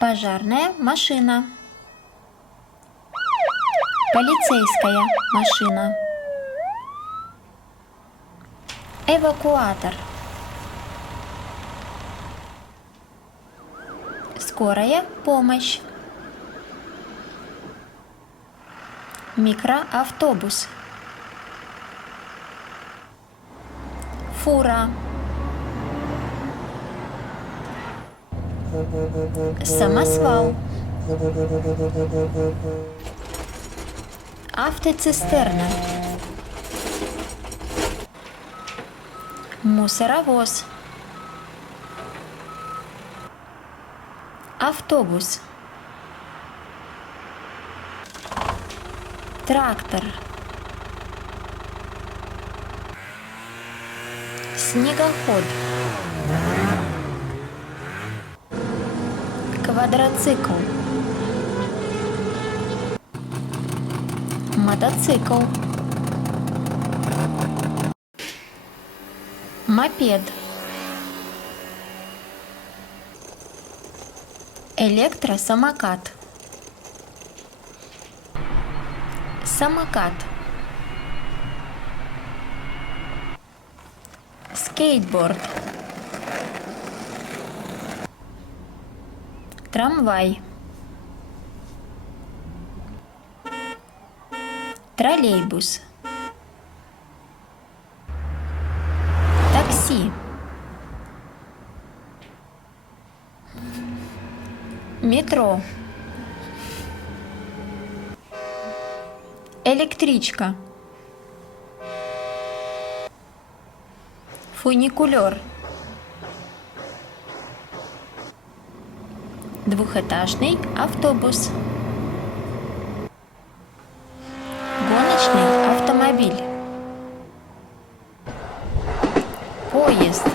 Пожарная машина. Полицейская машина. Эвакуатор. Скорая помощь. Микроавтобус. Фура. Самосвал. Автоцистерна. Мусоровоз. Автобус. Трактор. Снегоход. Квадроцикл. Мотоцикл. Мопед. Электросамокат. Самокат. Скейтборд. Трамвай. Троллейбус. Такси. Метро. Электричка. Фуникулер. Двухэтажный автобус. Гоночный автомобиль. Поезд.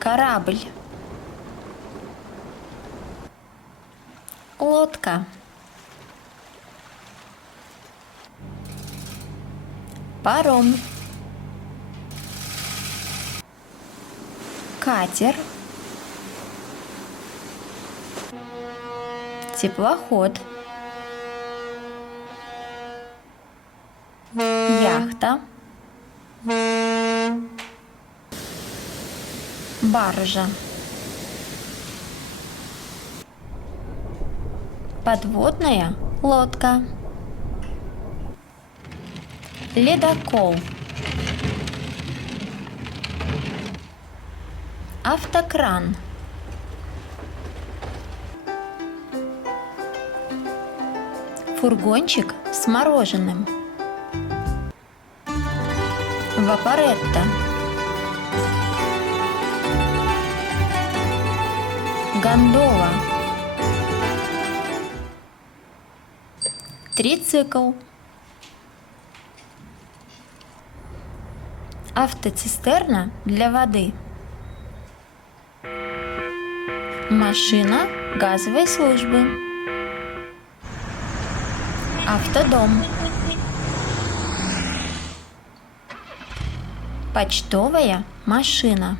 Корабль. Лодка. Паром. Катер. Теплоход. Яхта. Баржа. Подводная лодка. Ледокол. Автокран. Фургончик с мороженым. Вапоретто. Гондола. Трицикл. Автоцистерна для воды. Машина газовой службы. Автодом. Почтовая машина.